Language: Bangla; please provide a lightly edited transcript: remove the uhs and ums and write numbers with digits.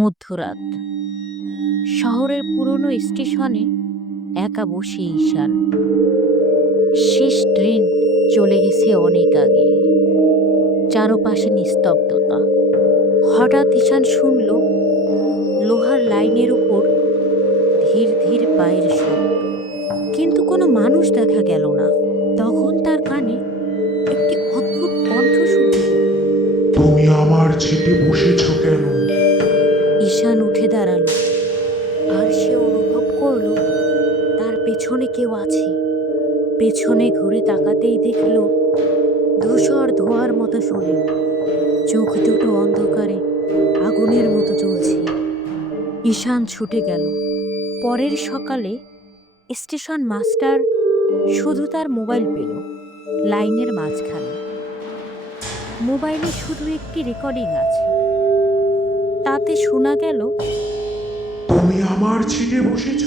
মধ্যরাত শহরের পুরনো স্টেশনে একা বসে ঈশান। শেষ ট্রেন চলে গেছে অনেক আগে। চারপাশে নিস্তব্ধতা। হঠাৎ ঈশান শুনল লোহার লাইনের উপর ধীর ধীর পায়ের শব্দ, কিন্তু কোনো মানুষ দেখা গেল না। তখন তার কানে একটি অদ্ভুত কণ্ঠ শুনল। তুমি আমার ছিটে বসেছ কেন? ঈশান উঠে দাঁড়ালো, আর সে অনুভব করলো তার পেছনে কেউ আছে। পেছনে ঘুরে তাকাতেই দেখল ধূসর ধোঁয়ার মতো শরীর, চোখ দুটো অন্ধকারে আগুনের মতো জ্বলছে। ঈশান ছুটে গেল। পরের সকালে স্টেশন মাস্টার শুধু তার মোবাইল পেল লাইনের মাঝখানে। মোবাইলে শুধু একটি রেকর্ডিং আছে। তাতে শোনা গেল, তুমি আমার ছিটে বসেছ?